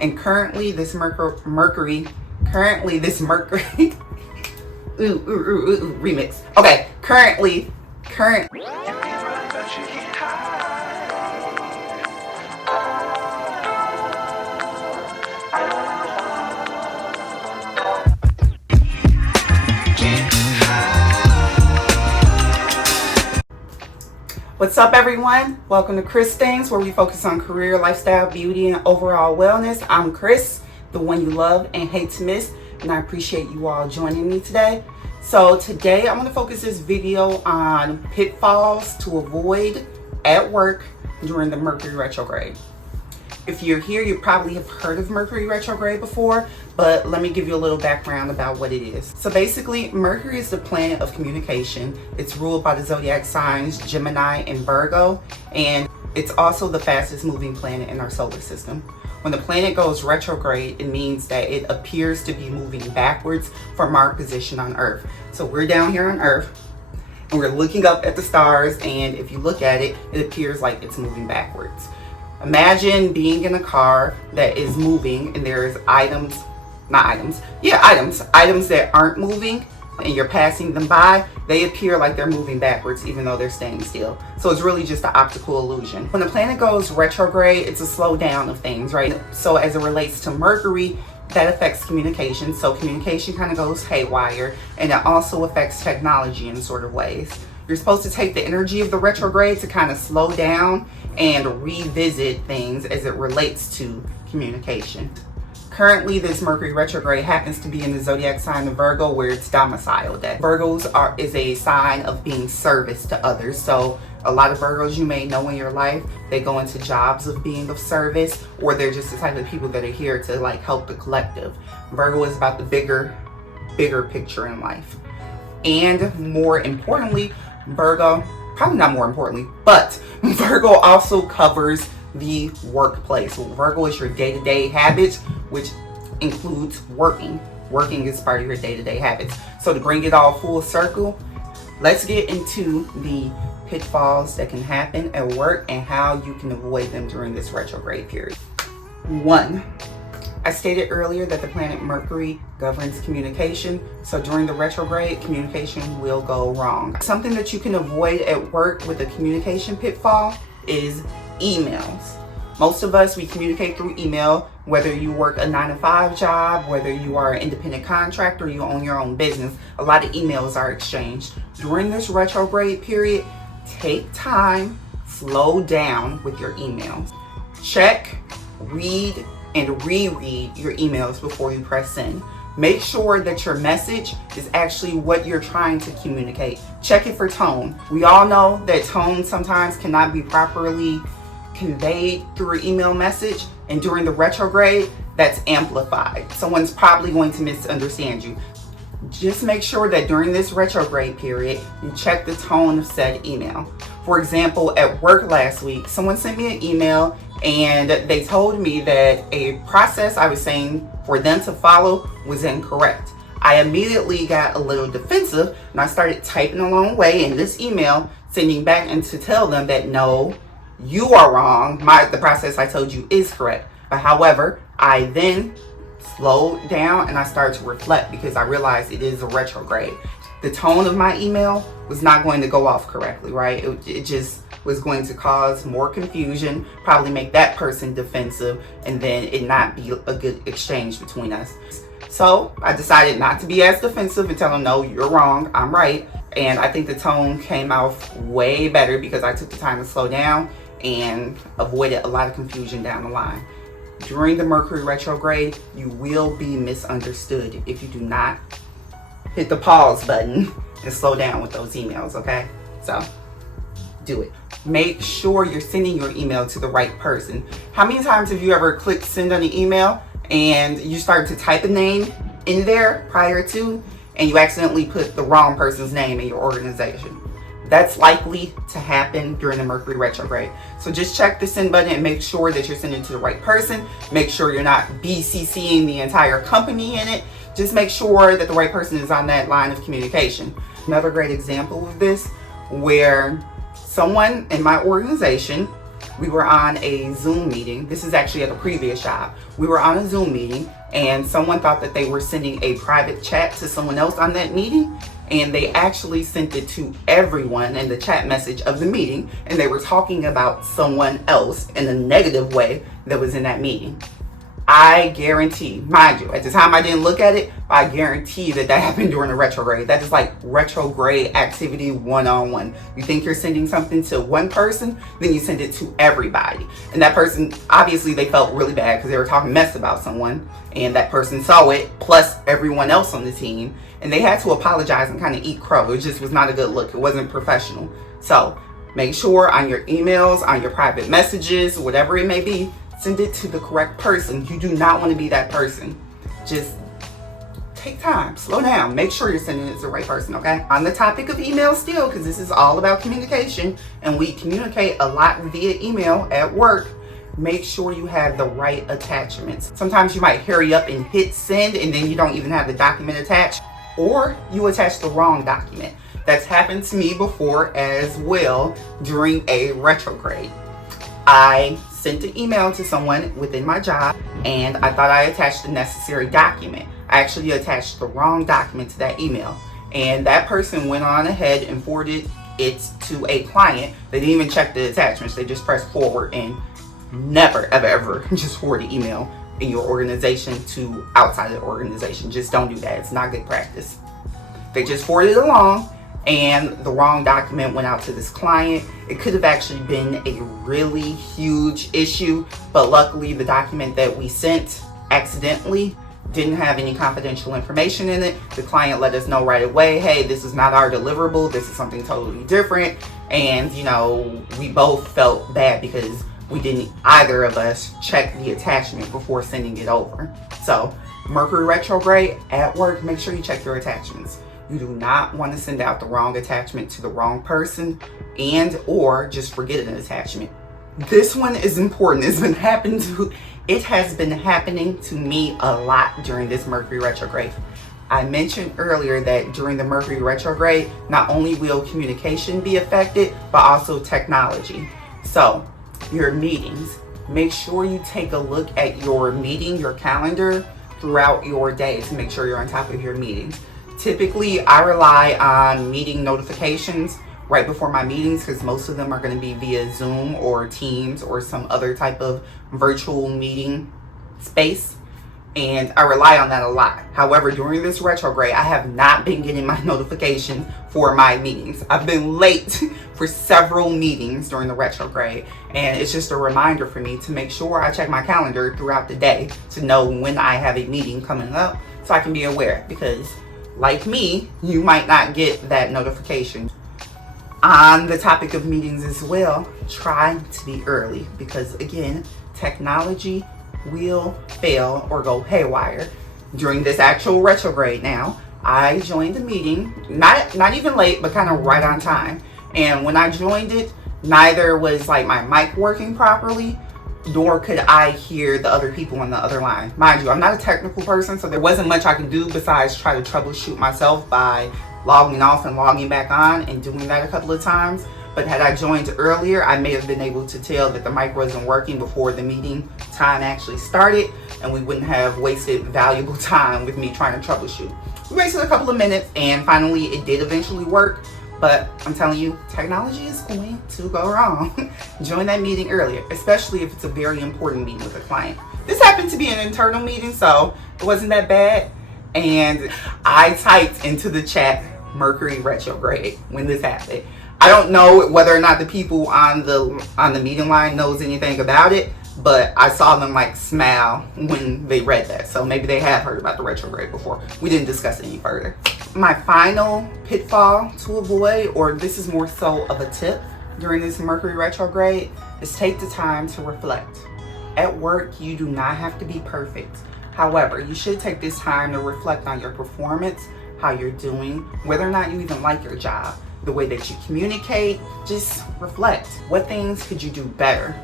And currently this Mercury remix. Okay, currently. What's up, everyone? Welcome to Chris Things, where we focus on career, lifestyle, beauty, and overall wellness. I'm Chris, the one you love and hate to miss, and I appreciate you all joining me today. So today I'm going to focus this video on pitfalls to avoid at work during the Mercury retrograde. If you're here, you probably have heard of Mercury retrograde before, but let me give you a little background about what it is. So basically, Mercury is the planet of communication. It's ruled by the zodiac signs Gemini and Virgo, and it's also the fastest moving planet in our solar system. When the planet goes retrograde, it means that it appears to be moving backwards from our position on Earth. So we're down here on Earth, and we're looking up at the stars, and if you look at it, it appears like it's moving backwards. Imagine being in a car that is moving and there's items that aren't moving and you're passing them by. They appear like they're moving backwards even though they're staying still. So it's really just an optical illusion. When the planet goes retrograde, it's a slowdown of things, right? So as it relates to Mercury, that affects communication. So communication kind of goes haywire, and it also affects technology in sort of ways. You're supposed to take the energy of the retrograde to kind of slow down and revisit things as it relates to communication. Currently, this Mercury retrograde happens to be in the zodiac sign of Virgo, where it's domiciled at. Virgos is a sign of being service to others. So a lot of Virgos you may know in your life, they go into jobs of being of service, or they're just the type of people that are here to like help the collective. Virgo is about the bigger picture in life. And more importantly, Virgo, probably not more importantly, but Virgo also covers the workplace. So Virgo is your day-to-day habits, which includes working. Working is part of your day-to-day habits. So to bring it all full circle, let's get into the pitfalls that can happen at work and how you can avoid them during this retrograde period. 1. I stated earlier that the planet Mercury governs communication, so during the retrograde, communication will go wrong. Something that you can avoid at work with a communication pitfall is emails. Most of us, we communicate through email, whether you work a 9-to-5 job, whether you are an independent contractor, you own your own business, a lot of emails are exchanged. During this retrograde period, take time, slow down with your emails. Check, read, and reread your emails before you press send. Make sure that your message is actually what you're trying to communicate. Check it for tone. We all know that tone sometimes cannot be properly conveyed through an email message, and during the retrograde, that's amplified. Someone's probably going to misunderstand you. Just make sure that during this retrograde period, you check the tone of said email. For example, at work last week, someone sent me an email and they told me that a process I was saying for them to follow was incorrect. I immediately got a little defensive and I started typing a long way in this email, sending back and to tell them that no, you are wrong. The process I told you is correct. But however, I then slowed down and I started to reflect because I realized it is a retrograde. The tone of my email was not going to go off correctly, right? It just was going to cause more confusion, probably make that person defensive, and then it not be a good exchange between us. So I decided not to be as defensive and tell them, no, you're wrong, I'm right. And I think the tone came out way better because I took the time to slow down and avoided a lot of confusion down the line. During the Mercury retrograde, you will be misunderstood if you do not hit the pause button and slow down with those emails, okay? So do it. Make sure you're sending your email to the right person. How many times have you ever clicked send on an email and you start to type a name in there prior to, and you accidentally put the wrong person's name in your organization? That's likely to happen during the Mercury retrograde. So just check the send button and make sure that you're sending to the right person. Make sure you're not BCCing the entire company in it. Just make sure that the right person is on that line of communication. Another great example of this, where someone in my organization We were on a Zoom meeting. This is actually at a previous job. We were on a Zoom meeting and someone thought that they were sending a private chat to someone else on that meeting, and they actually sent it to everyone in the chat message of the meeting, and they were talking about someone else in a negative way that was in that meeting. I guarantee, mind you, at the time I didn't look at it, but I guarantee that happened during the retrograde. That is like retrograde activity 101. You think you're sending something to one person, then you send it to everybody. And that person, obviously they felt really bad because they were talking mess about someone, and that person saw it, plus everyone else on the team, and they had to apologize and kind of eat crow. It just was not a good look. It wasn't professional. So make sure on your emails, on your private messages, whatever it may be, send it to the correct person. You do not want to be that person. Just take time, slow down, make sure you're sending it to the right person, okay? On the topic of email still, because this is all about communication, and we communicate a lot via email at work, make sure you have the right attachments. Sometimes you might hurry up and hit send, and then you don't even have the document attached, or you attach the wrong document. That's happened to me before as well during a retrograde. I sent an email to someone within my job, and I thought I attached the necessary document. I actually attached the wrong document to that email, and that person went on ahead and forwarded it to a client. They didn't even check the attachments. They just pressed forward, and never, ever just forward an email in your organization to outside of the organization. Just don't do that. It's not good practice. They just forwarded it along, and the wrong document went out to this client. It could have actually been a really huge issue, but luckily the document that we sent accidentally didn't have any confidential information in it. The client let us know right away, hey, this is not our deliverable, this is something totally different. And you know, we both felt bad because we didn't, either of us, check the attachment before sending it over. So Mercury retrograde at work, make sure you check your attachments. You do not want to send out the wrong attachment to the wrong person, and or just forget an attachment. This one is important. It has been happening to me a lot during this Mercury retrograde. I mentioned earlier that during the Mercury retrograde, not only will communication be affected, but also technology. So your meetings, make sure you take a look at your calendar throughout your day to make sure you're on top of your meetings. Typically, I rely on meeting notifications right before my meetings because most of them are going to be via Zoom or Teams or some other type of virtual meeting space, and I rely on that a lot. However, during this retrograde, I have not been getting my notification for my meetings. I've been late for several meetings during the retrograde, and it's just a reminder for me to make sure I check my calendar throughout the day to know when I have a meeting coming up so I can be aware, because like me, you might not get that notification. On the topic of meetings as well, try to be early because again, technology will fail or go haywire. During this actual retrograde now, I joined a meeting, not even late, but kind of right on time. And when I joined it, neither was like my mic working properly, nor could I hear the other people on the other line. Mind you, I'm not a technical person, so there wasn't much I could do besides try to troubleshoot myself by logging off and logging back on and doing that a couple of times. But had I joined earlier, I may have been able to tell that the mic wasn't working before the meeting time actually started, and we wouldn't have wasted valuable time with me trying to troubleshoot. We wasted a couple of minutes, and finally it did eventually work. But I'm telling you, technology is going to go wrong. Join that meeting earlier, especially if it's a very important meeting with a client. This happened to be an internal meeting, so it wasn't that bad. And I typed into the chat Mercury retrograde when this happened. I don't know whether or not the people on the meeting line knows anything about it, but I saw them like smile when they read that. So maybe they have heard about the retrograde before. We didn't discuss it any further. My final pitfall to avoid, or this is more so of a tip during this Mercury retrograde, is take the time to reflect. At work, you do not have to be perfect. However, you should take this time to reflect on your performance, how you're doing, whether or not you even like your job, the way that you communicate. Just reflect. What things could you do better?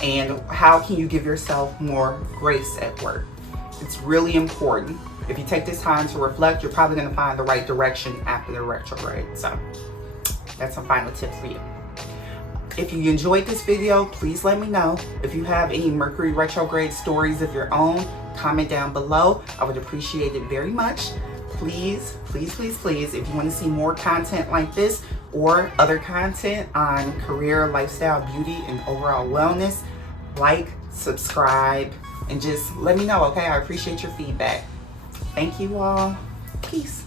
And how can you give yourself more grace at work? It's really important. If you take this time to reflect, you're probably going to find the right direction after the retrograde. So that's a final tip for you. If you enjoyed this video, please let me know. If you have any Mercury retrograde stories of your own, comment down below. I would appreciate it very much. Please, please, please, please, if you want to see more content like this or other content on career, lifestyle, beauty, and overall wellness, like, subscribe, and just let me know, okay? I appreciate your feedback. Thank you all. Peace.